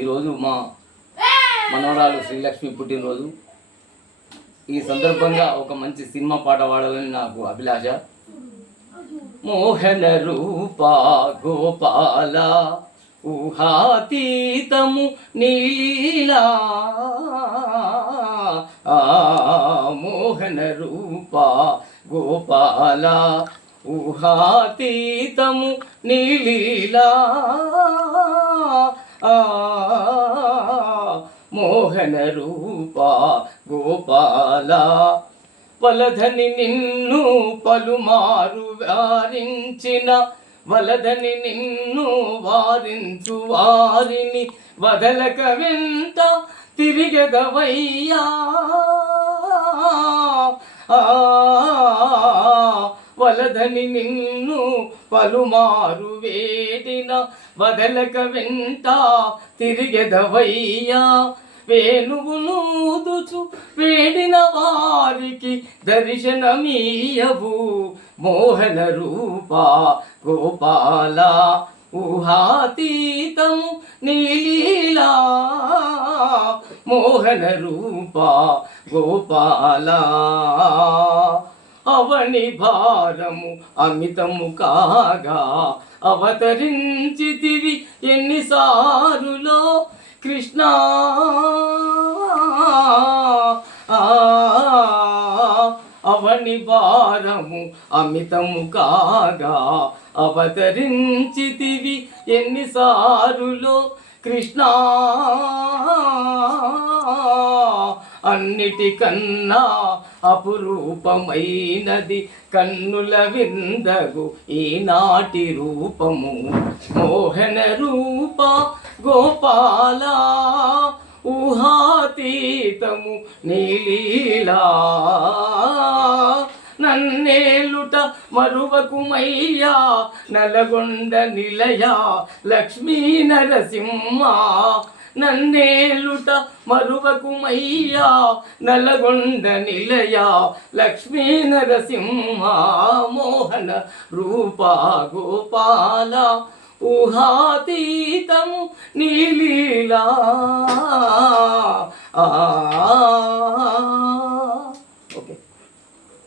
ఈరోజు మా మనవరాలు శ్రీలక్ష్మి పుట్టినరోజు. ఈ సందర్భంగా ఒక మంచి సినిమా పాట పాడాలని నాకు అభిలాష. మోహన రూపా గోపాల ఊహాతీతము నీలా, మోహన రూపా గోపాల ఊహాతీతము నీలీలా, మోహన రూపా గోపాల వలధని నిన్ను పలుమారు వారించిన, వలదని నిన్ను వారించు వారిని వదలక వెంట తిరిగదవయ్యా, వలదని నిన్ను పలుమారు వేడిన వదలక వెంట తిరిగదవయ్యా, వేణువు నూదుచు వేడిన వారికి దర్శనమీయవు, మోహన రూపా గోపాల ఊహాతీతము నీలీలా, మోహన రూపా గోపాల అవని భారము అమితము కాగా అవతరించితివి ఎన్నిసారులో కృష్ణ, అవని భారము అమితము కాగా అవతరించితివి ఎన్నిసారులో కృష్ణ, అన్నిటికన్నా అపురూపమైనది కన్నుల విందగు ఈనాటి రూపము, మోహన రూప గోపాల ఊహాతీతము నీలీలా, నన్నేలుట మరువకుమయ్యా నలగొండ నిలయ లక్ష్మీ నరసింహ, నన్నేలుట మరువకుమయ్యా నలగొండ నిలయ లక్ష్మీ నరసింహ, మోహన రూపా గోపాల ఊహాతీతము నీలీలా.